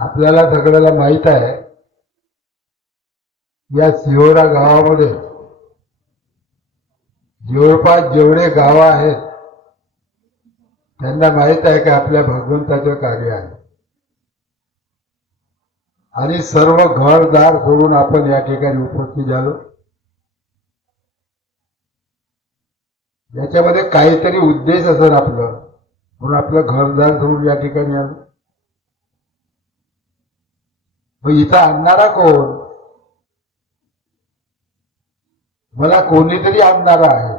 आपल्याला सगळ्याला माहित आहे या सिहोरा गावामध्ये जवळपास जेवढे गाव आहेत त्यांना माहित आहे की आपल्या भगवंताचं कार्य आहे आणि सर्व घरदार सोडून आपण या ठिकाणी उपस्थित झालो। याच्यामध्ये काहीतरी उद्देश असेल आपलं, म्हणून आपलं घरदार सोडून या ठिकाणी आलो। मग इथं आणणारा कोण? मला कोणीतरी आणणारा आहे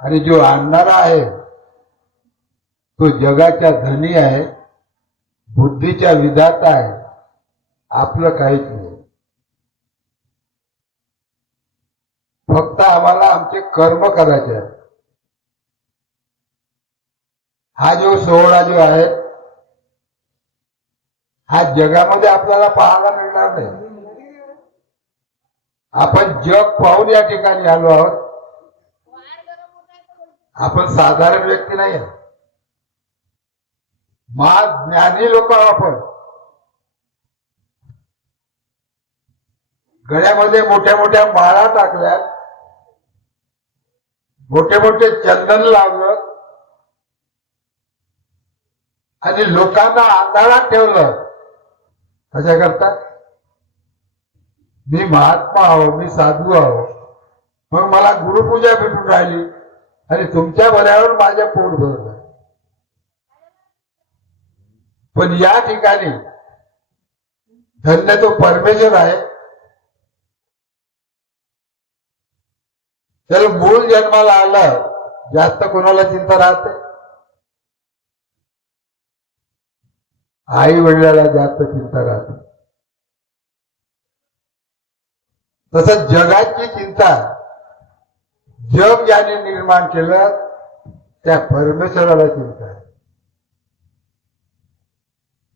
आणि जो आणणारा आहे तो जगाच्या धनी आहे, बुद्धीच्या विधाता आहे, आपलं काहीच नाही। फक्त आम्हाला आमचे कर्म करायचे आहेत। हा जो सोहळा जो आहे हा जगामध्ये आपल्याला पाहायला मिळणार नाही। आपण जग पाहून या ठिकाणी आलो आहोत। आपण साधारण व्यक्ती नाही आहे, महाज्ञानी लोक आपण। गळ्यामध्ये मोठ्या मोठ्या माळा टाकल्या, मोठे मोठे चंदन लावलं आणि लोकांना आंधळात ठेवलं। कशा करता? मी महात्मा आहो, मी साधू आहो, मग मला गुरुपूजा भेटून राहिली आणि तुमच्या भल्यावर माझ्या पोट भरलं। पण या ठिकाणी धन्य तो परमेश्वर आहे, त्याला मूळ जन्माला आलं। जास्त कोणाला चिंता राहते? आई वडिलाला जास्त चिंता राहते। तसं जगाची चिंता जग ज्याने निर्माण केलं त्या परमेश्वराला चिंता आहे।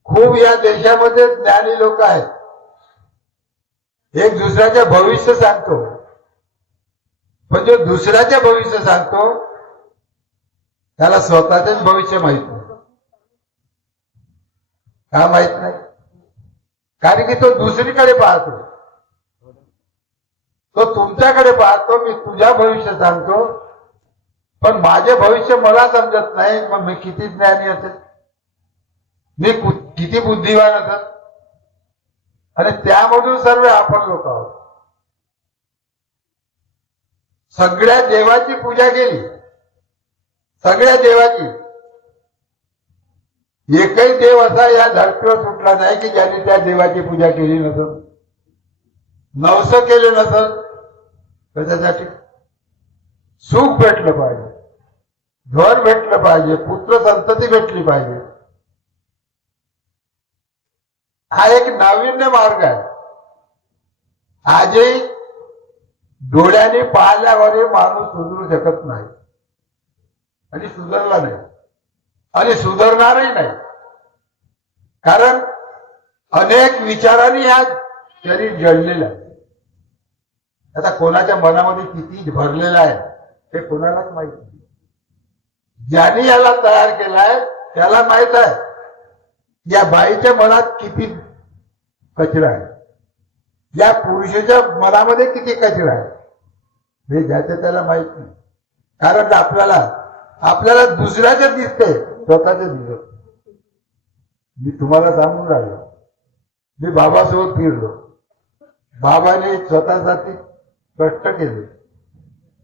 खूप या देशामध्ये ज्ञानी लोक आहेत, एक दुसऱ्याचे भविष्य सांगतो, पण जो दुसऱ्याचे भविष्य सांगतो त्याला स्वतःचेच भविष्य माहित नाही। का माहित नाही? कारण की तो दुसरीकडे पाहतो, तो तुमच्याकडे पाहतो। मी तुझ्या भविष्य सांगतो, पण माझे भविष्य मला समजत नाही, मग मी किती ज्ञानी असेल, मी किती बुद्धिवान असेल? आणि त्यामधून सर्व आपण लोक आहोत। सगळ्या देवाची पूजा केली, सगळ्या देवाची। एकही देव असा या धरतीवर सुटला नाही की ज्यांनी त्या देवाची पूजा केली नसेल, नवस केले नसेल। त्याच्यासाठी सुख भेटलं पाहिजे, घर भेटलं पाहिजे, पुत्र संतती भेटली पाहिजे। हा एक नाविन्य मार्ग आहे। आजही डोळ्याने पाहिल्यावर माणूस सुधरू शकत नाही आणि सुधारला नाही आणि सुधारणारही नाही, कारण अनेक विचारांनी हा शरीर जळलेलं आहे। आता कोणाच्या मनामध्ये किती भरलेला आहे ते कोणालाच माहित नाही। ज्यांनी याला तयार केलाय त्याला माहित आहे या बाईच्या मनात किती कचरा आहे, या पुरुषाच्या मनामध्ये किती कचरा आहे, हे ज्याचं त्याला माहित नाही। कारण आपल्याला दुसऱ्याचे दिसते, स्वतःचे दिसत। मी तुम्हाला सांगून राहिलो, मी बाबासोबत फिरलो, बाबाने स्वतःसाठी कष्ट केले,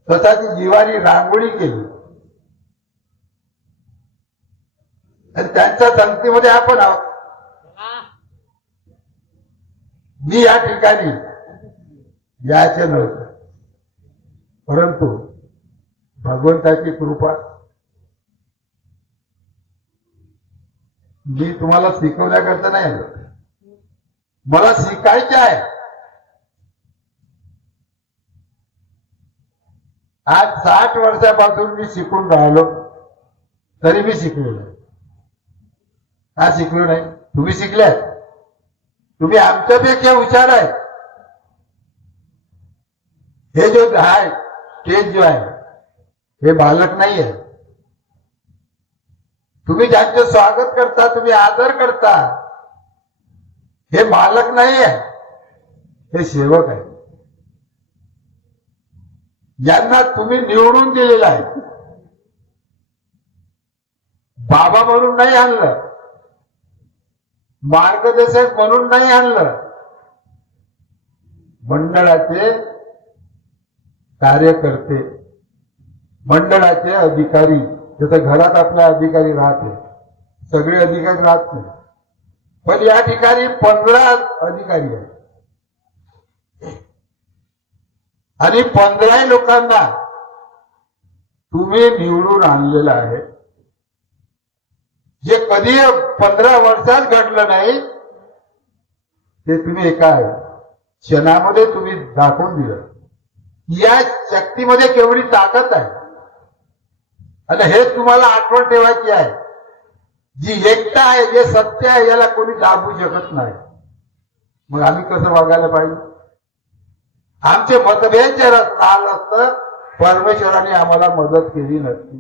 स्वतःची जीवानी रांगोळी केली आणि त्यांच्या संगतीमध्ये आपण आहोत। मी या ठिकाणी यायचे नव्हते, परंतु भगवंताची कृपा, मी तुम्हाला शिकवण्याकरता नाही आलो, मला शिकायचे आहे। आज 60 वर्षापासून मी शिकून राहिलो, तरी मी शिकलो नाही। का शिकलो नाही? तुम्ही शिकल्यात, तुम्ही आमच्यापेक्षा हुशार आहे। हे जो आहे स्टेज जो आहे हे बालक नाही आहे। तुम्ही ज्यांचे स्वागत करता, तुम्ही आदर करता, हे मालक नाही आहे, हे सेवक आहे. यांना तुम्ही निवडून दिलेलं आहे. बाबा म्हणून नाही आणलं, मार्गदर्शक म्हणून नाही आणलं. मंडळाचे कार्यकर्ते, मंडळाचे अधिकारी, जसं घरात आपला अधिकारी राहते, सगळे अधिकारी राहत नाही, पण या ठिकाणी 15 अधिकारी आहेत आणि 15 लोकांना तुम्ही निवडून आणलेलं आहे. जे कधी 15 वर्षात घडलं नाही ते तुम्ही एका क्षणामध्ये तुम्ही दाखवून दिलं. या शक्तीमध्ये केवढी ताकद आहे आणि हे तुम्हाला आठवण ठेवायची आहे. जी एकता आहे, जे सत्य आहे, याला कोणी दाबू शकत नाही. मग आम्ही कसं वागायला पाहिजे? आमचे मतभेद जर राहिलं असतं, परमेश्वराने आम्हाला मदत केली नसती.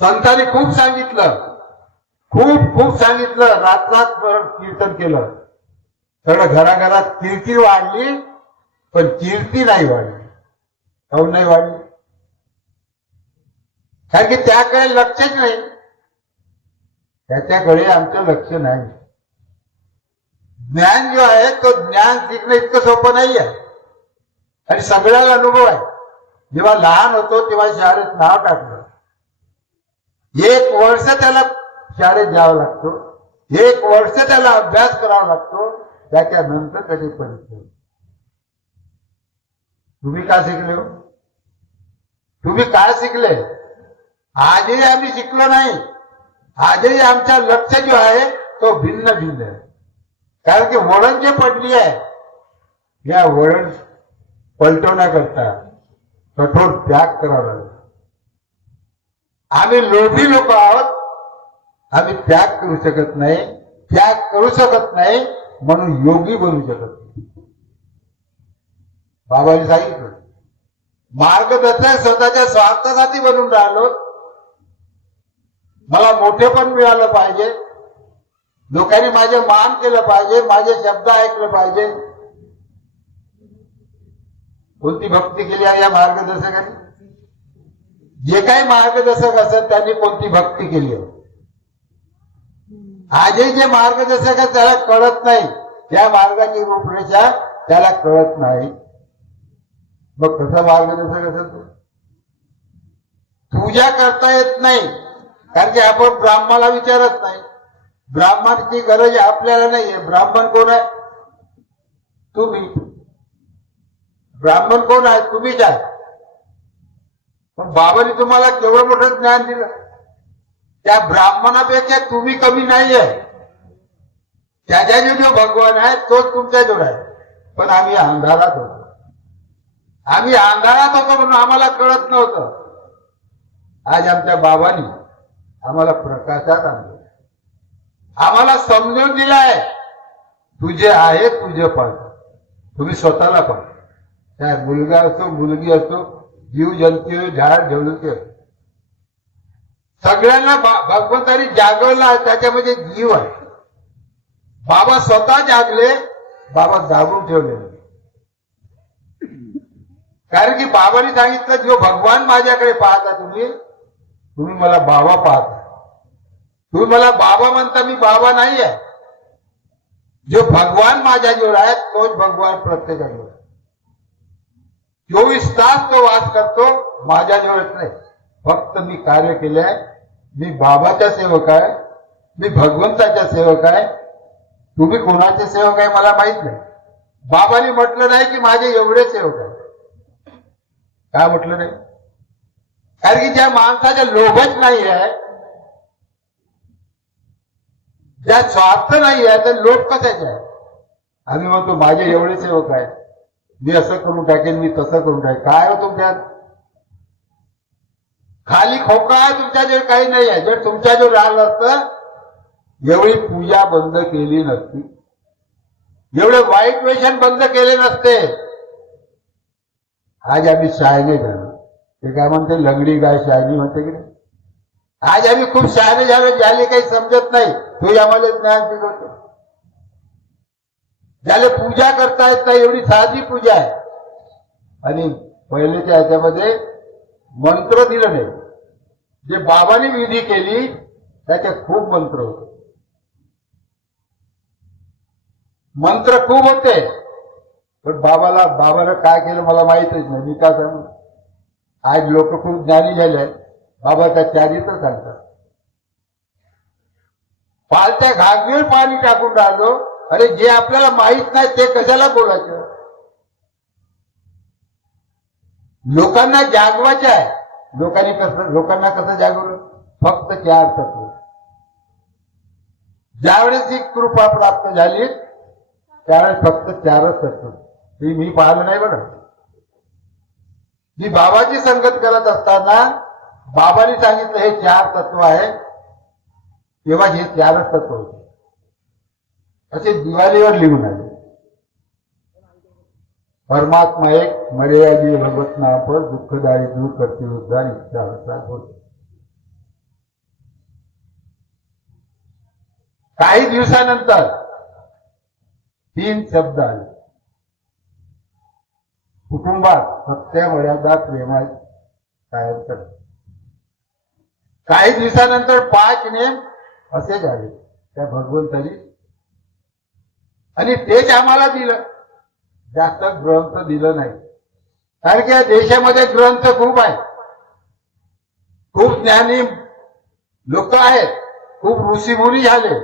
संतांनी खूप सांगितलं, खूप सांगितलं, रात्रात कीर्तन केलं. सगळं घराघरात कीर्ती वाढली, पण कीर्ती नाही वाढली. काहून नाही वाढली? कारण की त्याकडे लक्षच नाही. त्याच्याकडे आमचं लक्ष नाही. ज्ञान जो आहे तो ज्ञान शिकणं इतकं सोपं नाही आहे आणि सगळ्याला अनुभव आहे. जेव्हा लहान होतो तेव्हा शाळेत नाव टाकलं, 1 वर्ष त्याला शाळेत जावं लागतो, 1 वर्ष त्याला अभ्यास करावा लागतो, त्याच्यानंतर त्याची परीक्षा. तुम्ही काय शिकले हो? तुम्ही काय शिकले? आजही आम्ही शिकलो नाही. आजही आमचा लक्ष जो आहे तो भिन्न आहे. कारण की वळण जे पडली आहे, या वळण पलटवण्याकरता कठोर त्याग करावा लागेल. आम्ही लोभी लोक आहोत, आम्ही त्याग करू शकत नाही. त्याग करू शकत नाही म्हणून योगी बनू शकत नाही. बाबांनी सांगितलं, मार्गदर्शक स्वतःच्या स्वार्थासाठी बनून राहिलो. मला मोठेपण मिळालं पाहिजे, लोकांनी माझे मान केलं पाहिजे, माझे शब्द ऐकले पाहिजे. कोणती भक्ती केली आहे या मार्गदर्शकाने? जे काही मार्गदर्शक असत त्यांनी कोणती भक्ती केली आहे? आजही जे मार्गदर्शक आहे त्याला कळत नाही, त्या मार्गाची रूपरेषा त्याला कळत नाही. मग कसा मार्गदर्शक असेल तो? पूजा करता येत नाही, कारण की आपण ब्राह्मणाला विचारत नाही. ब्राह्मणाची गरज आपल्याला नाहीये. ब्राह्मण कोण आहे? तुम्ही. ब्राह्मण कोण आहे? तुम्हीच आहे. पण बाबांनी तुम्हाला केवढं मोठं ज्ञान दिलं. त्या ब्राह्मणापेक्षा तुम्ही कमी नाहीये. त्याच्याजवळ जो भगवान आहे तोच तुमच्याजवळ आहे. पण आम्ही अंधारात होतो. आम्ही अंधारात होतो म्हणून आम्हाला कळत नव्हतं. आज आमच्या बाबांनी आम्हाला प्रकाशात आणलं, आम्हाला समजून दिलाय, तुझे आहे तुझे पण. तुम्ही स्वतःला पण, त्या मुलगा असो मुलगी असो, जीव जंतू झाड झुडुके, सगळ्यांना भगवंतानी जागवला आहे, त्याच्यामध्ये जीव आहे. बाबा स्वतः जागले, बाबा दाबून ठेवले. कारण की बाबांनी सांगितलं, जो भगवान माझ्याकडे पाहता तुम्ही मला बाबा पाहता. तुम्ही मला बाबा म्हणता, मी बाबा नाही आहे. जो भगवान माझ्याजवळ आहे तोच भगवान प्रत्येकाजवळ. 24 तास तो वास करतो, माझ्याजवळच नाही. फक्त मी कार्य केले आहे. मी बाबाचा सेवक आहे, मी भगवंताचा सेवक आहे. तुम्ही कोणाचे सेवक आहे मला माहित नाही. बाबांनी म्हटलं नाही की माझे एवढे सेवक आहे. काय म्हटलं नाही? कारण की ज्या माणसाचा लोभच नाही आहे, ज्या स्वार्थ नाही आहे, तर लोभ कशाचे आहे? आम्ही म्हणतो माझे एवढे सेवक आहे, मी असं करून टाकेन, मी तसं करून टाकेन. काय हो तुमच्यात? खाली खोका आहे, तुमच्याजवळ काही नाही आहे. जर तुमच्याजवळ राहिलं असतं, एवढी पूजा बंद केली नसती, एवढे वाईट वेशन बंद केले नसते. आज आम्ही शहाणे झालो. ते काय म्हणते, लंगडी गाय शहाणी म्हणते की नाही? आज आम्ही खूप शहाणे झालो, ज्याला काही समजत नाही. तोही आम्हाला ज्ञान शिकवतो. ज्याला पूजा करता येत नाही एवढी साधी पूजा आहे. आणि पहिलेच्या ह्याच्यामध्ये मंत्र दिलं नाही. जे बाबांनी विधी केली त्याच्यात खूप मंत्र होते. मंत्र खूप होते, पण बाबाला काय केलं मला माहितच नाही. मी काय सांगू. आज लोक खूप ज्ञानी झाले आहेत. बाबाच्या चारीतच सांगतात. पालत्या घागरीवर पाणी टाकून राहिलो. अरे जे आपल्याला माहित नाही ते कशाला बोलायचं. लोकांना जागवायचं आहे. लोकांना कसं जागवलं. फक्त 4 तत्व. ज्यावेळेस ही कृपा प्राप्त झाली त्यावेळेस फक्त 4च तत्व. ते मी पाहिलं नाही बरं. मी बाबाची संगत करत असताना बाबांनी सांगितलं हे 4 तत्व आहे. तेव्हा हे 4च तत्व होते. असे दिवाळीवर लिहून आले. परमात्मा एक, मर्यादी भगवत नाम पर, दुःखदायी दूर करते उद्धार, इच्छा होते. काही दिवसानंतर 3 शब्द आले. कुटुंबात सत्य, मर्यादा, प्रेमात कायम कर. काही दिवसानंतर 5 नेम असे झाले त्या भगवंतानी. आणि तेच आम्हाला दिलं. जास्त ग्रंथ दिलं नाही. कारण की या देशामध्ये ग्रंथ खूप आहेत. खूप ज्ञानी लोक आहेत. खूप ऋषीमुनी झाले.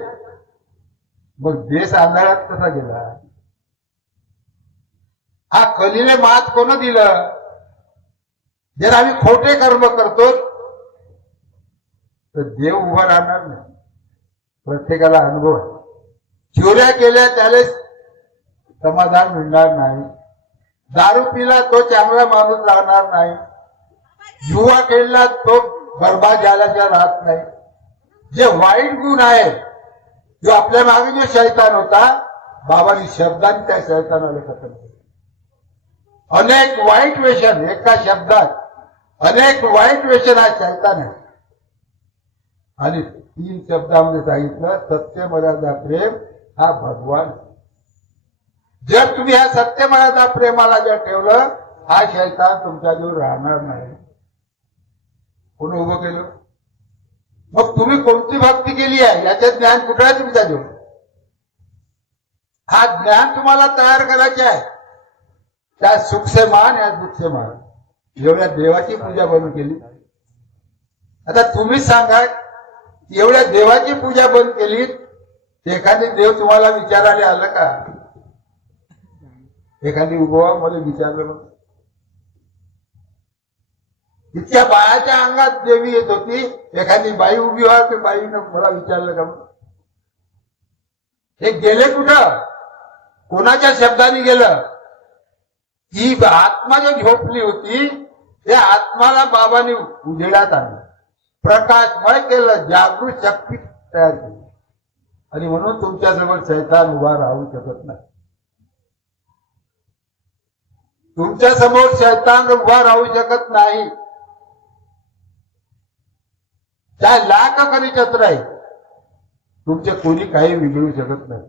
मग देश आंधळात कसा गेला. हा कलीले मात कोण दिलं. जर आम्ही खोटे कर्म करतो तर देव उभा राहणार नाही. प्रत्येकाला अनुभव आहे. चोऱ्या केल्या त्याला समाधान मिळणार नाही. दारू पिला तो चांगला माणूस राहणार नाही. जुवा खेळला तो बर्बाद झाल्याचा राहत नाही. जे वाईट गुण आहे, जो आपल्या मागे जो शैतान होता, बाबांनी शब्दांनी त्या शैतानाला खतम केलं. अनेक वाईट व्यसन, एका शब्दात अनेक वाईट व्यसन हा शैतान आहे. आणि 3 शब्दामध्ये सांगितलं सत्य, मर्यादा, प्रेम हा भगवान. जर तुम्ही ह्या सत्य, मर्यादा, प्रेमाला जर ठेवलं, हा शैतान तुमच्याजवळ राहणार नाही. कोण उभं केलं. मग तुम्ही कोणती भक्ती केली आहे याचं ज्ञान कुठे आहे तुमच्याजवळ. हा ज्ञान तुम्हाला तयार करायचे आहे. त्या सुख से मान या दुःख से मान. एवढ्या देवाची पूजा बंद केली. आता तुम्हीच सांगा, एवढ्या देवाची पूजा बंद केली, एखादी देव तुम्हाला विचारायला आलं का. एखादी उभा मला विचारलं. इतक्या बाळाच्या अंगात देवी येत होती. एखादी बाई उभी व्हा की बाईनं मला विचारलं का. हे गेले कुठं. कोणाच्या शब्दाने गेलं. ही आत्मा जो झोपली होती त्या आत्माला बाबांनी उजेडात आणलं. प्रकाशमय केलं. जागृत शक्ती तयार केली. आणि म्हणून तुमच्यासमोर शैतान उभा राहू शकत नाही. तुमच्या समोर शैतान उभा राहू शकत नाही. चाहे लाख कधी छत्र आहे, तुमचे कोणी काही बिघडू शकत नाही.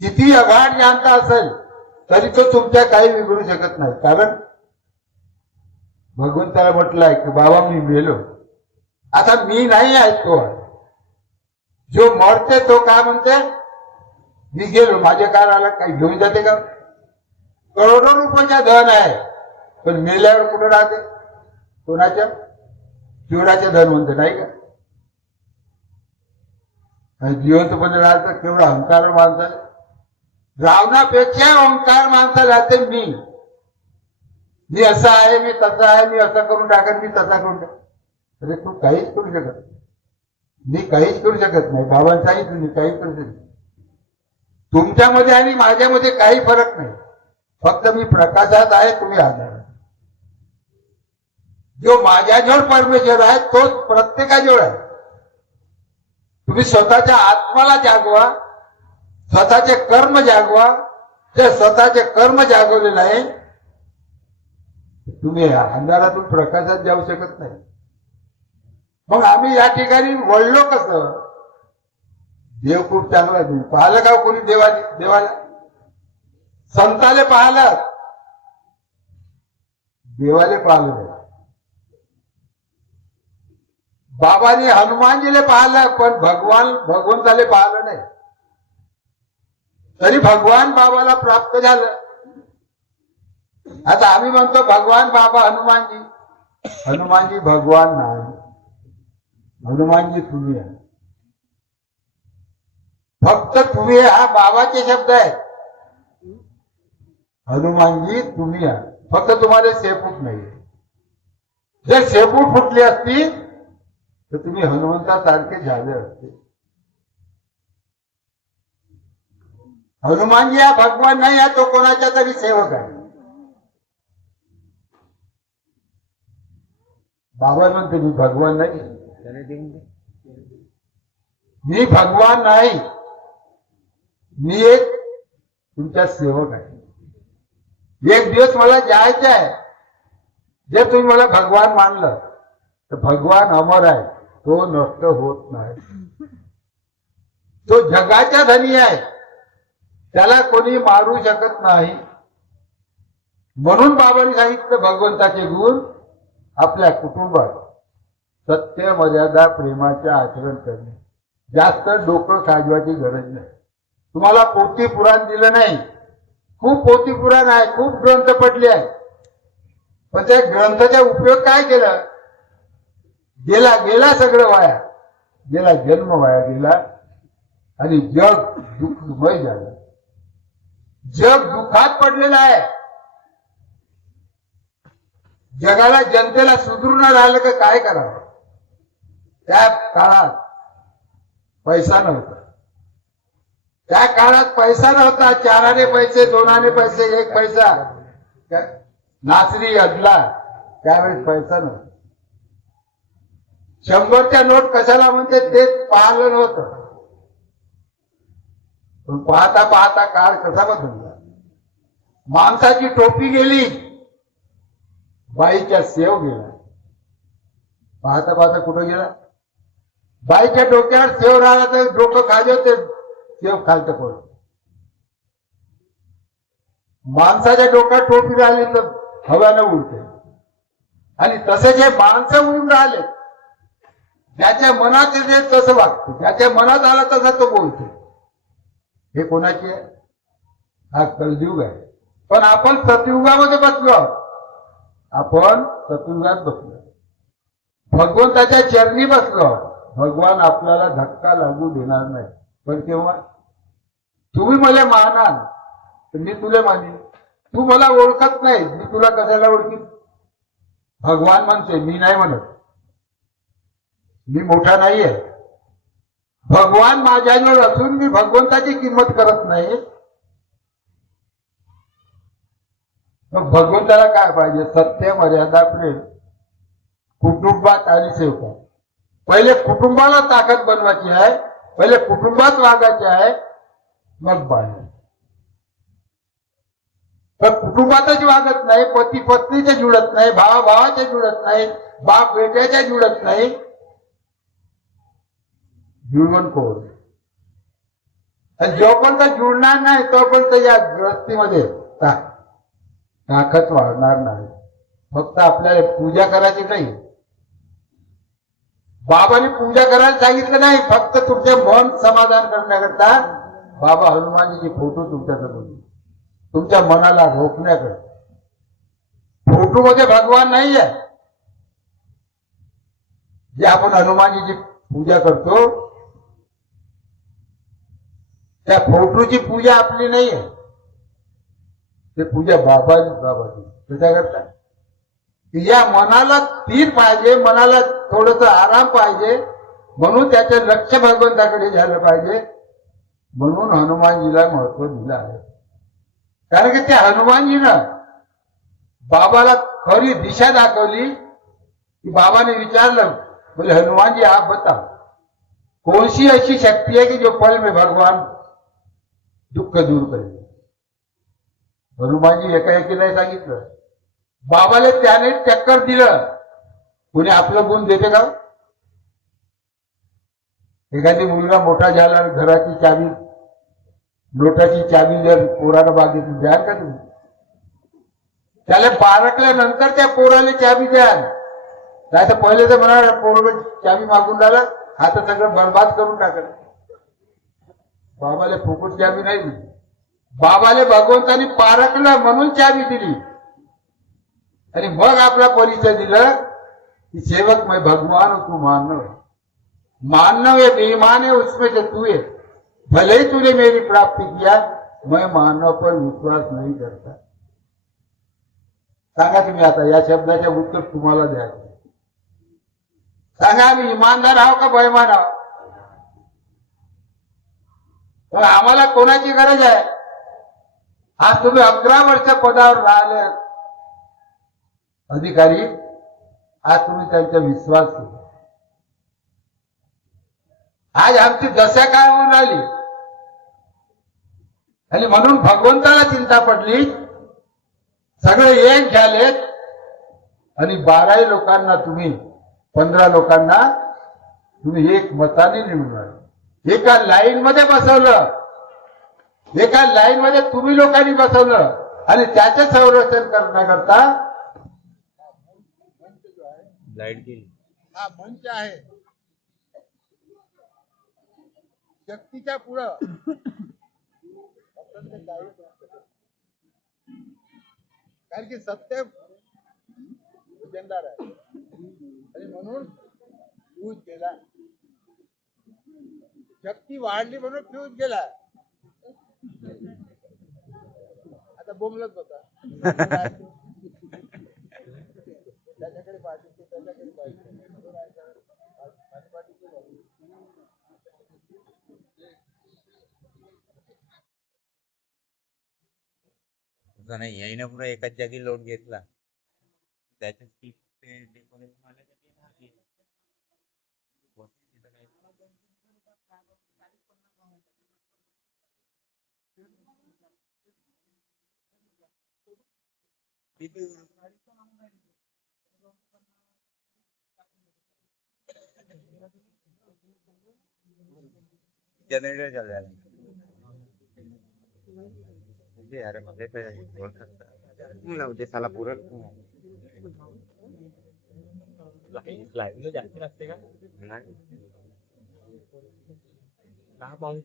किती अगाध जाणता असेल तरी तो तुमच्या काही बिघडू शकत नाही. कारण भगवंताला म्हटलंय की बाबा मी मेलो. आता मी नाही आहे तो. जो मरते तो काय म्हणते मी गेलो. माझे काय आला काही घेऊन जाते का. करोडो रुपयाचा धन आहे, पण मेल्यावर कुठं राहते. कोणाच्या चोराचे धन म्हणते नाही का. जिवंतपणे राहतं. केवढा अहंकार माणसाला. रावणापेक्षा अहंकार माणसाला राहते. मी असं आहे, मी तसा आहे, मी असं करून टाकेन, मी तसा करून टाकेन. अरे तू काहीच करू शकत. मी काहीच करू शकत नाही. बाबांनी सांगितलं मी काहीच करू शकत. तुमच्यामध्ये आणि माझ्यामध्ये काही फरक नाही. फक्त मी प्रकाशात आहे, तुम्ही आधार आहे. जो माझ्याजवळ परमेश्वर आहे तोच प्रत्येकाजवळ आहे. तुम्ही स्वतःच्या आत्माला जागवा. स्वतःचे कर्म जागवा. ते स्वतःचे कर्म जागवले नाही तुम्ही अंधारातून प्रकाशात जाऊ शकत नाही. मग आम्ही या ठिकाणी वळलो कसं. देव खूप चांगला देव पाहिलं का कोणी देवाला संताले पाहिलं देवाले पाहिलं नाही. बाबाने हनुमानजीले पाहिलं पण भगवंताले पाहिलं नाही. तरी भगवान बाबाला प्राप्त झालं. आता आम्ही म्हणतो भगवान बाबा हनुमानजी भगवान नाही. हनुमानजी तुम्ही आहे. फक्त तुम्ही हा बाबाचे शब्द आहेत. हनुमानजी तुम्ही आहे. फक्त तुम्हाला शेपूट नाही. जर शेपूट फुटली असती तर तुम्ही हनुमंतासारखे झाले असते. हनुमानजी हा भगवान नाही आहे. तो कोणाच्या तरी सेवक आहे. बाबा म्हणते मी भगवान नाही. मी भगवान नाही. मी एक तुमचा सेवक आहे. एक दिवस मला जायचं आहे. जर तुम्ही मला भगवान मानलं तर भगवान अमर आहे. तो नष्ट होत नाही. तो जगाचा धनी आहे. त्याला कोणी मारू शकत नाही. म्हणून बाबांनी सांगितलं भगवंताचे गुण आपल्या कुटुंबात सत्य मर्यादा प्रेमाचे आचरण करणे. जास्त डोकं खाजवायची गरज नाही. तुम्हाला पोथी पुराण दिलं नाही. खूप पोथी पुराण आहे. खूप ग्रंथ पडले आहे. पण त्या ग्रंथाचा उपयोग काय केला? गेला सगळं वाया. गेला जन्म वाया गेला आणि जग दुःखमय झालं. जग दुःखात पडलेलं आहे. जगाला जनतेला सुधरून राहिलं का काय करावं? त्या काळात पैसा नव्हता. त्या काळात पैसा नव्हता. 4 आणे पैसे, 2 आणे पैसे, 1 पैसा नाचरी अदला. त्यावेळेस पैसा नव्हता. 100च्या नोट कशाला म्हणते तेच पाहिलं नव्हतं. पण पाहता पाहता काळ कसा बदलला. माणसाची टोपी गेली, बाईच्या सेव गेला. पाहता पाहता कुठं गेला? बाईच्या डोक्यावर सेव राहिला तर डोकं खाजव ते सेव खालचं पडत. माणसाच्या डोक्यात टोपी राहिली तर हव्यानं उडते. आणि तसे जे माणसं उडून राहिले ज्याच्या मनात येते तसं वागते. ज्याच्या मनात आला तसं तो बोलते. हे कोणाची आहे? हा कलयुग आहे. पण आपण सतयुगामध्ये बसलो आहोत. आपण सतयुगात बसलो. भगवंताच्या चरणी बसलो. भगवान आपल्याला धक्का लागू देणार नाही. पण केव्हा? तुम्ही मला मानाल तर मी तुला मानेन. तू मला ओळखत नाही, मी तुला कशाला ओळखीन? भगवान म्हणते, मी नाही म्हणत. मी मोठा नाहीये. भगवान माझ्याजवळ असून मी भगवंताची किंमत करत नाही. मग भगवंताला काय पाहिजे? सत्य मर्यादा प्रेम कुटुंबात आणि सेवकात. पहिले कुटुंबाला ताकद बनवायची आहे. पहिले कुटुंबात वागायचे आहे. मग बाहेर. तर कुटुंबातच वागत नाही. पती पत्नीचे जुळत नाही. भावा भावाचे जुळत नाही. बाप बेट्याच्या जुळत नाही. जुळवण कोण? जोपर्यंत जुळणार नाही तोपर्यंत या गृहस्थीमध्ये ताकद वाढणार नाही. फक्त आपल्याला पूजा करायची नाही. बाबाने पूजा करायला सांगितलं नाही. फक्त तुमचे मन समाधान करण्याकरता बाबा हनुमानजीचे फोटो तुमच्यासमोर, तुमच्या मनाला रोखण्याकरता. फोटो मध्ये भगवान नाही आहे. जे आपण हनुमानजीची पूजा करतो त्या फोटोची पूजा आपली नाही आहे. ते पूजा बाबाची. त्याच्याकरता या मनाला स्थिर पाहिजे. मनाला थोडस आराम पाहिजे. म्हणून त्याचे लक्ष भगवंताकडे झालं पाहिजे. म्हणून हनुमानजीला महत्व दिलं आहे. कारण की त्या हनुमानजीनं बाबाला खरी दिशा दाखवली. की बाबाने विचारलं, बोले हनुमानजी आप बताओ कौन सी ऐसी शक्ति है कि जो पल में भगवान दुःख दूर करेल. हनुमानजी एकाएकी नाही सांगितलं. बाबाला त्याने टक्कर दिलं. कोणी आपलं गुण देते का? एखादी मुलगा मोठा झाला आणि घराची चावी नोटाची चावी जर पोराला मागितली द्याल का तुम्ही? त्याला पारखल्यानंतर त्या पोराला चावी द्याल. नाही तर पहिले तर म्हणा पोरं चावी मागून राहिला, आता सगळं बरबाद करून टाकलं. बाबाला फुकट चावी नाही दिली, बाबाले भगवंतानी पारखलं म्हणून चावी दिली आणि मग आपला परिचय दिला कि सेवक मैं भगवान हूं, तू मानव है. मानव है बेईमान है उसमें से तू है. भले ही तूने मेरी प्राप्ति किया, मैं मानव पर विश्वास नहीं करता. सांगा तुम्ही आता या शब्दाचे उत्तर तुम्हाला द्यायचं. सांगा आम्ही इमानदार आहो का बेईमान आहो? तर आम्हाला कोणाची गरज आहे? आज तुम्ही 11 वर्ष पदावर राहिले अधिकारी, आज तुम्ही त्यांचा विश्वास केला. आज आमची दशा काय होऊन राहिली आणि म्हणून भगवंताला चिंता पडली. सगळे एक झालेत आणि 12 लोकांना तुम्ही 15 लोकांना तुम्ही एक मताने निवडून आले. एका लाईन मध्ये बसवलं, एका लाईन मध्ये तुम्ही लोकांनी बसवलं आणि त्याचे संरक्षण करण्याकरता लाईट गेली. हा मंच आहे शक्तीच्या पुढं कारण की सत्य वजनदार आहे आणि म्हणून फ्यूज गेला. शक्ती वाढली म्हणून फ्यूज गेला. आता बोंबलत होता त्याच्याकडे पाहिजे त्याच्याकडे पाहिजे. नाही यायनं पुरा एकाच जागी लोड घेतला त्याच्यात ते डेकोरेशन आलं जनरेटर चल रहा है. अरे मजे पे बोल सकता उद्या साला पूरा लाइव में जाते रखते का नहीं कहाँ बाउंस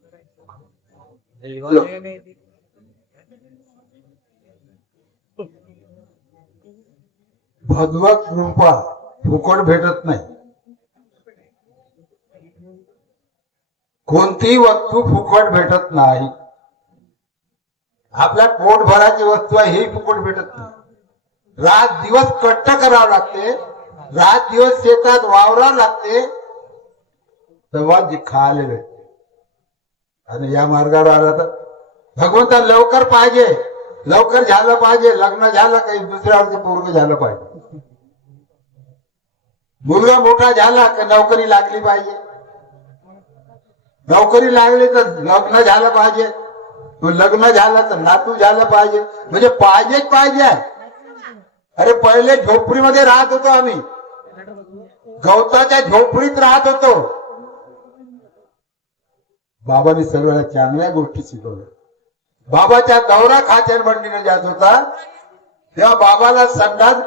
भगवत कृपा फुकट भेटत नाही. कोणतीही वस्तू फुकट भेटत नाही. आपल्या पोट भराची वस्तू आहे ही फुकट भेटत नाही. रात दिवस कष्ट करावं लागते, रात दिवस शेतात वावरावं लागते, तेव्हा जी खायला भेटते. आणि या मार्गावर आला तर भगवंता लवकर पाहिजे, लवकर झालं पाहिजे, लग्न झालं काही दुसऱ्या वर्षी पोरग झालं पाहिजे, मुलगा मोठा झाला की नोकरी लागली पाहिजे, नोकरी लागली तर लग्न झालं पाहिजे, लग्न झालं तर नातू झालं पाहिजे. म्हणजे पाहिजेच पाहिजे. अरे पहिले झोपडीमध्ये राहत होतो आम्ही, गवताच्या झोपडीत राहत होतो. बाबांनी सगळ्या चांगल्या गोष्टी शिकवल्या. बाबाच्या दौरा खात्यात मंडळीने जात होता तेव्हा बाबाला संडास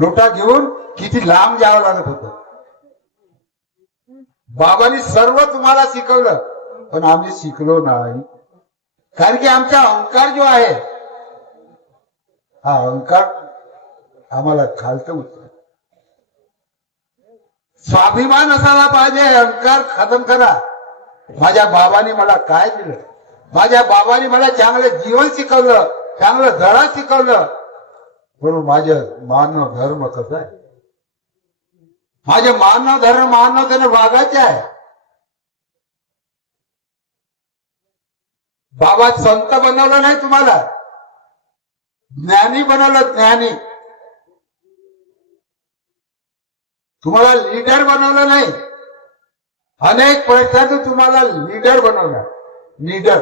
लोटा घेऊन किती लांब जावं लागत होतं. बाबांनी सर्व तुम्हाला शिकवलं, पण आम्ही शिकलो नाही. कारण की आमचा अहंकार जो आहे हा अहंकार आम्हाला खालतं उचल. स्वाभिमान असायला पाहिजे. अहंकार खतम करा. माझ्या बाबांनी मला काय दिलं, माझ्या बाबांनी मला चांगलं जीवन शिकवलं, चांगलं धडा शिकवलं, म्हणून माझं मानव धर्म कसं आहे, माझे मानव धर्म मानवतेने वागायचे आहे. बाबा संत बनवलं नाही तुम्हाला, ज्ञानी बनवलं. ज्ञानी तुम्हाला लीडर बनवलं नाही. अनेक पैशाचं तुम्हाला लीडर बनवलं. लीडर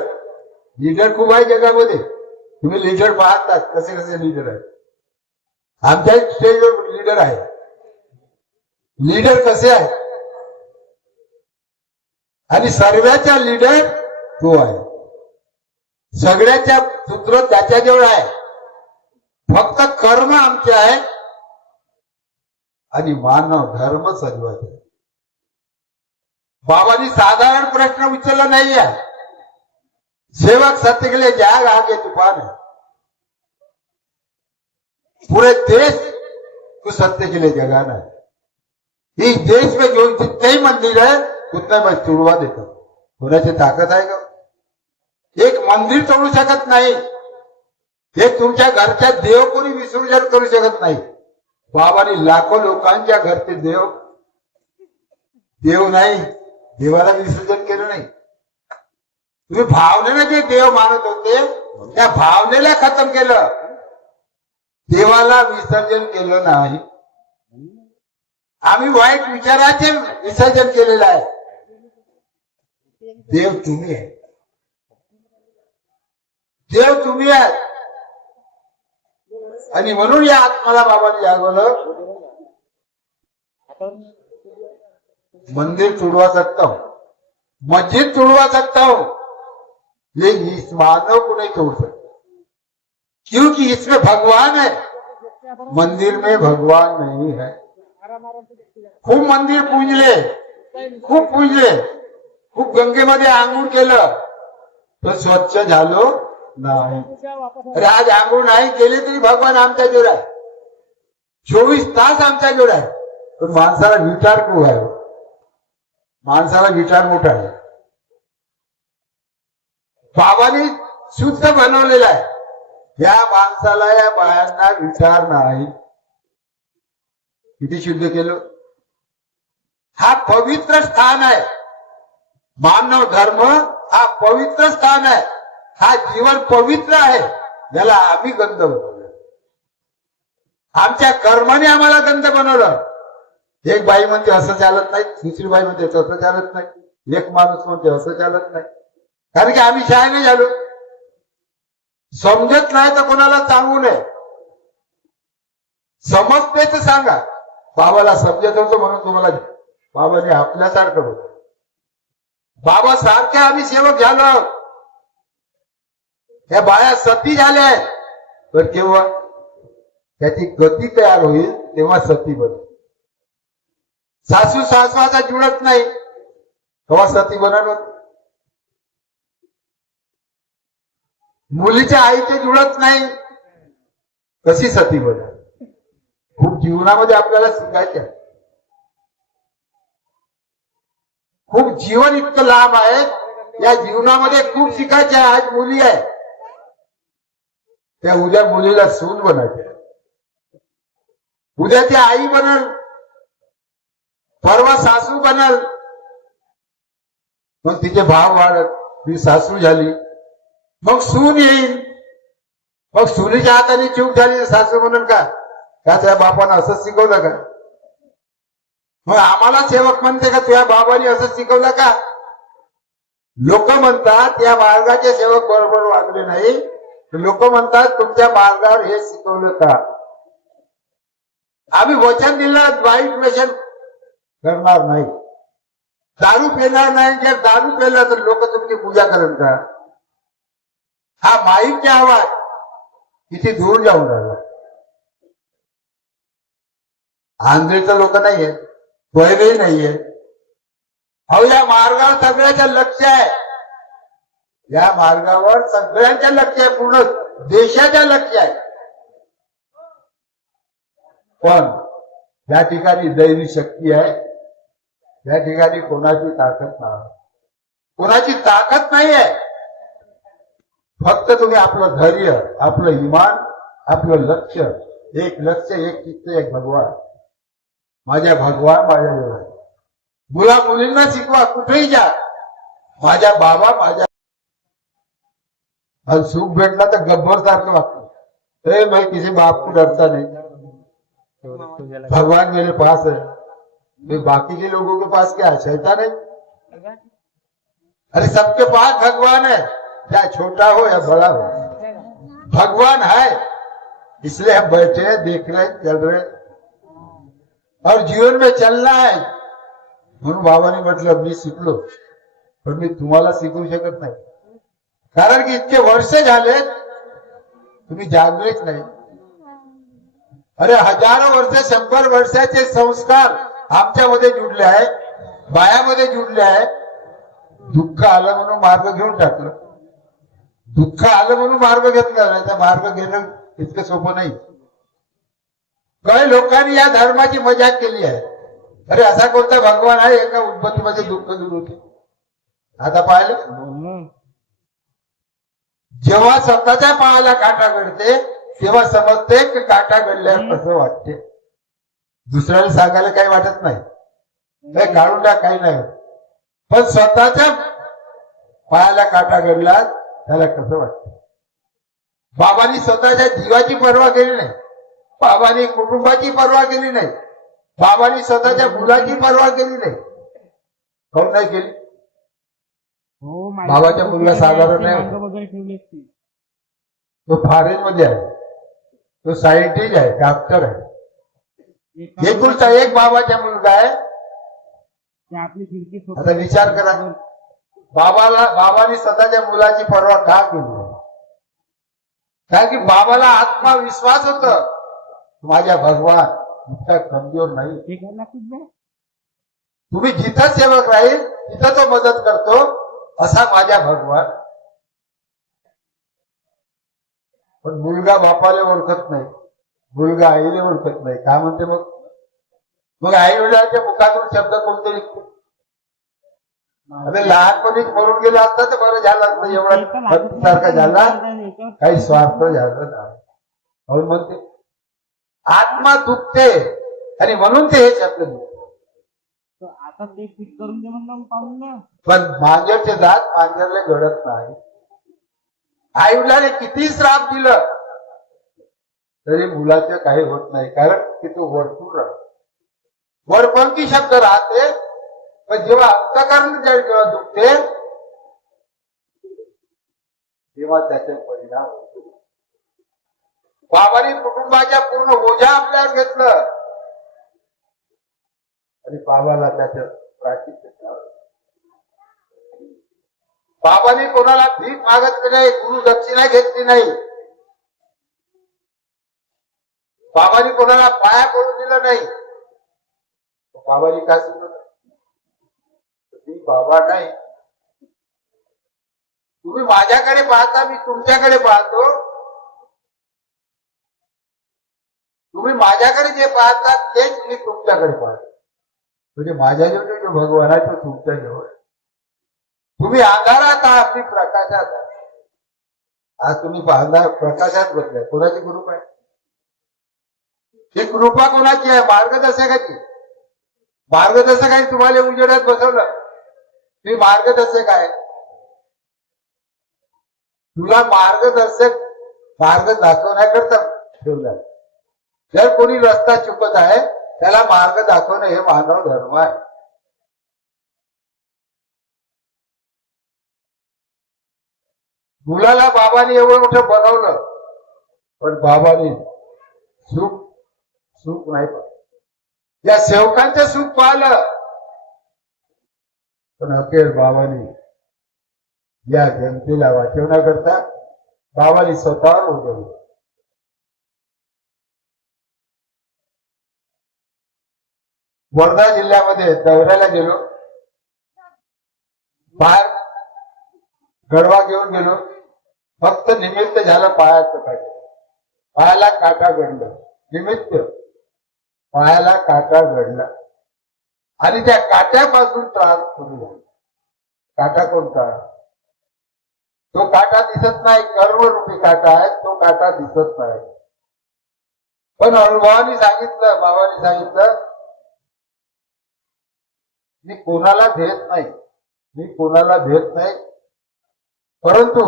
लीडर खूप आहे जगामध्ये. तुम्ही लीडर पाहतात कसे कसे लीडर आहे. आमच्या स्टेजवर लीडर आहे. लीडर कसे आहे आणि सर्वांचा लीडर तो आहे. सगळ्याच्या सूत्र त्याच्याजवळ आहे. फक्त कर्म आमचे आहे आणि मानव धर्म सर्वांचे. बाबांनी साधारण प्रश्न उचलला नाही आहे. सेवक सत्य के लिए जाएगा आगे तूफान है. पूरे देश को सत्य के लिए जगाना है. इस देश में जो जितने ही मंदिर है उतना मैं तोड़वा देता हूं. होण्याची ताकद आहे का? एक मंदिर तोडू शकत नाही. एक तुमच्या घरच्या देव कोणी विसर्जन करू शकत नाही. बाबांनी लाखो लोकांच्या घरचे देव नाही, देवाला विसर्जन केलं नाही. तुम्ही भावनेने जे देव मानत होते त्या भावनेला खतम केलं. देवाला विसर्जन केलं नाही. आम्ही वाईट विचाराचे विसर्जन केलेलं आहे. देव तुम्ही आहे. देव तुम्ही आहे. आणि म्हणून या आत्माला बाबांनी जागवलं. मंदिर तोड़वा सकता हूं, मस्जिद तोड़वा सकता हूं, लेकिन इस मानव को नहीं तोड़ सकता. क्योंकि इसमें भगवान है, मंदिर में भगवान नहीं है. खूप मंदिर पूजले, खूप पूजले, खूप गंगेमध्ये आंघोळ केलं, तर स्वच्छ झालो नाही. अरे आज आंघोळ नाही केली तरी भगवान आमच्या जोड आहे. 24 तास आमच्या जोड आहे. पण माणसाला विचार खूप आहे. माणसाला विचार मोठा आहे. बाबांनी शुद्ध बनवलेला आहे. या माणसाला, या बायांना विचार नाही. किती शुद्ध केलं. हा पवित्र स्थान आहे. मानव धर्म हा पवित्र स्थान आहे. हा जीवन पवित्र आहे. याला आम्ही गंध बनवलं. आमच्या कर्माने आम्हाला गंध बनवलं. एक बाई म्हणते असं चालत नाही, दुसरी बाई म्हणते तसं चालत नाही, एक माणूस म्हणते असं चालत नाही. कारण की आम्ही शहाणे झालो. समजत नाही तर कोणाला सांगू नये. समजते तर सांगा. बाबाला समजत होतं म्हणून तुम्हाला बाबाने आपल्यासारखं होतं. बाबा सारखे आम्ही सेवक झालो आहोत. या बाया सती झाल्या आहेत. पण केव्हा त्याची गती तयार होईल तेव्हा सती बनेल. सासू सासवाचा जुळत नाही तेव्हा सती बनवत. मुलीच्या आईचे जुळत नाही कशी सती बनवत. खूप जीवनामध्ये आपल्याला शिकायचं. खूप जीवन इतकं लाभ आहे. या जीवनामध्ये खूप शिकायचे. आज मुली आहे त्या उद्या मुलीला सून बनायचे. उद्या ती आई बनल, परवा सासू बनल. मग तिचे भाव वाढत. ती सासू झाली मग सून येईल. मग सुनीच्या हाताने चूक झाली सासू म्हणून का त्या बापानं असं शिकवलं का? मग आम्हाला सेवक म्हणते का तुझ्या बाबाने असं शिकवलं का? लोक म्हणतात या मार्गाचे सेवक बरोबर वागले नाही. लोक म्हणतात तुमच्या मार्गावर हे शिकवलं का? आम्ही वचन दिलं वाईट व्यसन करणार नाही, दारू पिणार नाही. जर दारू पिला तर लोक तुमची पूजा करेल का? हा माईकचा आवाज किती दूर जाऊन राहिला. आंध्रेचं लोक नाहीये, बहिरही नाहीये. अहो या मार्गावर सगळ्याचं लक्ष आहे. या मार्गावर सगळ्यांचं लक्ष आहे. पूर्ण देशाचं लक्ष आहे. पण या ठिकाणी दैवी शक्ती आहे. या ठिकाणी कोणाची ताकद नाही. कोणाची ताकद नाही आहे. फक्त तुम्ही आपलं धैर्य, आपलं इमान, आपलं लक्ष, एक लक्ष, एक चित्त, एक भगवान. माझ्या भगवान माझ्याजवळ आहे. मुला मुलींना शिकवा, कुठेही जा. माझ्या बाबा माझ्या. और सुख भेटला तर गब्बर सारखं वागतो. भाई किसी बाप को डरता नहीं. भगवान मेरे पास है. बाकी के लोगों के पास क्या है? शैतान है. अरे सबके पास भगवान है, चाहे छोटा हो या बड़ा हो. भगवान है. इसलिए हम बैठे हैं, देख रहे हैं, चल रहे हैं. और जीवन में चलना है. म्हणून बाबांनी म्हटलं मी शिकलो. पण मी तुम्हाला शिकवू शकत नाही, कारण की इतके वर्ष झालेत तुम्ही जागलेच नाही. अरे हजारो वर्ष 100 वर्षाचे संस्कार आमच्यामध्ये जुडले आहे, बायामध्ये जुडले आहे. दुःख आलं म्हणून मार्ग घेऊन टाकलं, दुःख आलं म्हणून मार्ग घेतला नाही तर मार्ग घेणं इतकं सोपं नाही. काही लोकांनी या धर्माची मजाक केली आहे. अरे असा कोणता भगवान आहे एका उत्पत्तीमध्ये दुःख दूर होते? आता पाहिलं, जेव्हा स्वतःच्या पायाला काटा घडते तेव्हा समजते की काटा घडल्यावर कसं वाटते. दुसऱ्याला सांगायला काही वाटत नाही, काही काढून टाक काही नाही, पण स्वतःच्या पायाला काटा घडला त्याला कसं वाटतं. बाबांनी स्वतःच्या जीवाची पर्वा केली नाही, बाबांनी कुटुंबाची पर्वा केली नाही, बाबांनी स्वतःच्या मुलाची पर्वा केली नाही. कोण नाही केली? बाबाच्या मुलगा साधारण नाही, तो फॉरेन मध्ये आहे, तो सायंटिस्ट आहे, डॉक्टर आहे. एकुलता एक बाबाचा मुलगा आहे. आता विचार करा, बाबांनी स्वतःच्या मुलाची पर्वा का केली? कारण की बाबाला आत्मविश्वास होत, माझ्या भगवान इतका कमजोर नाही. तुम्ही जिथं सेवक राहील तिथं तो मदत करतो, असा माझ्या भगवान. पण मुलगा बापाला ओळखत नाही, मुलगा आईला ओळखत नाही. काय म्हणते मग आई वडिलांच्या मुखातून शब्द कोणते निघतो? अरे लहानपणीच मरून गेला असता तर बरं झालं असतं, एवढा सारखा झाला, काही स्वार्थ झालं नाही. म्हणते आत्मा दुखते आणि म्हणून ते हे शब्द निघतो. आता ते फिट करून दे म्हणलं पाहून ना. पण मांजरचे दात मांजरला घडत नाही. आई वडिलांनी किती श्राप दिलं तरी मुलाचं काही होत नाही, कारण की तो वरपूर राहतो. वरपंखी शब्द राहते, पण जेव्हा अंतकरण जेव्हा दुखते तेव्हा त्याचे परिणाम होतो. बाबांनी कुटुंबाच्या पूर्ण ओझा आपल्यावर घेतलं आणि बाबाला त्याचं प्राचित्य मिळालं. बाबांनी कोणाला भीक मागितली नाही, गुरु दक्षिणा घेतली नाही, बाबांनी कोणाला पाया पडू दिलं नाही. बाबांनी काय सांगितलं? मी बाबा नाही, तुम्ही माझ्याकडे पाहता, मी तुमच्याकडे पाहतो. तुम्ही माझ्याकडे जे पाहतात तेच मी तुमच्याकडे पाहतो. म्हणजे माझ्याजवळ जो भगवान आहे तो तुमच्या जवळ. तुम्ही अंधारात आहात, मी प्रकाशात आहे. आज तुम्ही पाहता प्रकाशात बसलाय. कोणाची कृपा आहे? ही कृपा कोणाची आहे? मार्गदर्शकाची. मार्गदर्शकाने तुम्हाला उजेडात बसवलं, मी मार्गदर्शक आहे. तुला मार्ग दाखवण्याकरता ठेवला. जर कोणी रस्ता चुकत आहे त्याला मार्ग दाखवणं हे मानव धर्म आहे. मुलाला बाबांनी एवढं मोठं बनवलं, पण बाबांनी सुख नाही पाहिलं. या सेवकांचं सुख पाहिलं, पण अखेर बाबांनी या जनतेला वाचवण्याकरता बाबांनी स्वतःवर उठवलं. वर्धा जिल्ह्यामध्ये दौऱ्याला गेलो, बाहेर गडवा घेऊन गेलो. फक्त निमित्त झालं पायाचं काटा, पायाला काटा घडलं. निमित्त पायाला काटा घडला आणि त्या काट्यापासून त्रास सुरू झाला. काटा कोणता? तो काटा दिसत नाही, कर्मरूपी काटा आहे, तो काटा दिसत नाही. पण अनुभवानी सांगितलं, बाबांनी सांगितलं, मी कोणाला भेट नाही, मी कोणाला भेट नाही, परंतु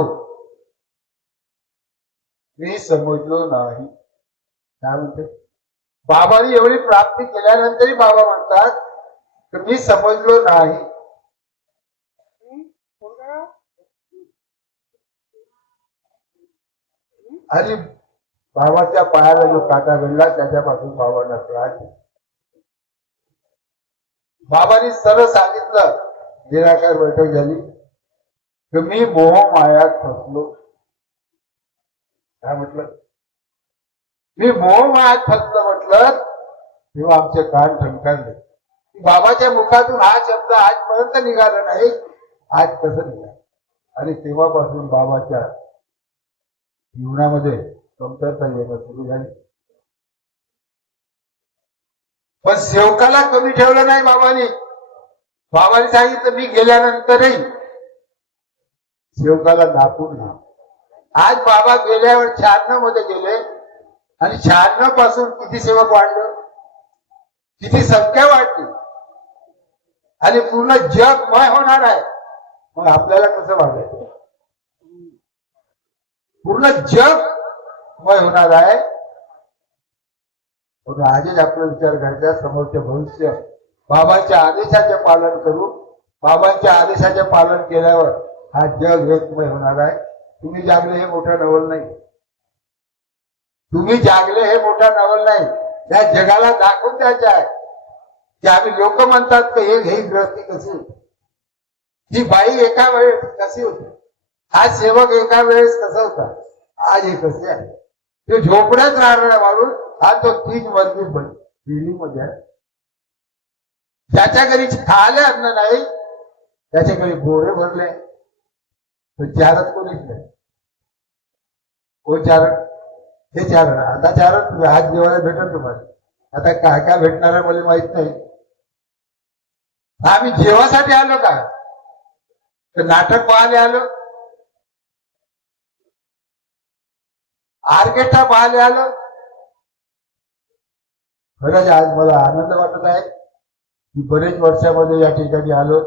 मी समजलो नाही. काय म्हणते? बाबांनी एवढी प्राप्ती केल्यानंतरही बाबा म्हणतात की मी समजलो नाही. आणि बाबाच्या पायाला जो काटा घडला त्याच्यापासून बाबांना त्रास. बाबांनी सरळ सांगितलं, निराकार बैठक झाली की मी मोहमायात फसलो. काय म्हटलं? मी मोहमायात फसलो म्हटलं. तेव्हा आमचे कान ठणकावले. बाबाच्या मुखातून हा शब्द आजपर्यंत निघाला नाही, आज कसं निघाला? आणि तेव्हापासून बाबाच्या जीवनामध्ये कमतरता येणं सुरू झाली. पण सेवकाला कमी ठेवलं नाही बाबांनी. बाबांनी सांगितलं मी गेल्यानंतरही सेवकाला दाखवून घ्या. आज बाबा गेल्यावर 96 मध्ये गेले आणि 96 पासून किती सेवक वाढलं, किती संख्या वाढली आणि पूर्ण जगमय होणार आहे. मग आपल्याला कसं वागायचं? पूर्ण जगमय होणार आहे. पण आजच आपला विचार करायचा, समोरचे भविष्य बाबांच्या आदेशाचे पालन करू. बाबांच्या आदेशाचे पालन केल्यावर हा जग एकमय होणार आहे. तुम्ही जागले हे मोठं नवल नाही. तुम्ही जागले हे मोठा नवल नाही. या जगाला दाखवून द्यायचं आहे की आम्ही लोक म्हणतात की हे ग्रस्ती कशी होती, ही बाई एका वेळेस कशी होती, हा सेवक एका वेळेस कसा होता, आज हे कसे आहे. तो झोपड्यात राहणारा माणूस हा तो 3 मजली बिल्डिंग मध्ये आहे. ज्याच्या घरी खायला अन्न नाही, त्याच्या घरी बोरे भरले, तर चारत कोणीच नाही. कोण चारण? हे चारण. आता चारण तुम्ही आज जेवायला भेटेल तुम्हाला. आता काय काय भेटणार आहे मला माहित नाही. आम्ही जेवासाठी आलो का, तर नाटक पाहायला आलो, ऑर्केस्ट्रा पाहायला आलो. खरंच आज मला आनंद वाटत आहे की बरेच वर्षामध्ये या ठिकाणी आलो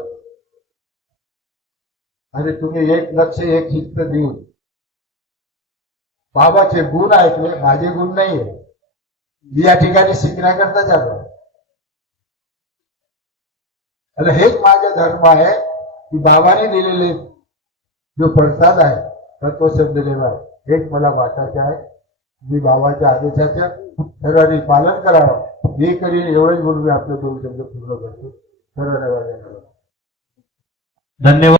आणि तुम्ही एक लक्ष एक चित्त देऊन बाबाचे गुण ऐकले. माझे गुण नाहीये, मी या ठिकाणी शिकण्याकरताच आलो. आणि हेच माझा धर्म आहे की बाबाने दिलेले जो प्रसाद आहे तत्वशब्द लेवा हेच मला वाटायचे आहे. मी बाबाच्या आदेशाच्या सर्वांनी पालन करावं हे करीन, एवढंच बोलून मी आपले 2 शब्द पूर्ण करतो. सर्व धन्यवाद.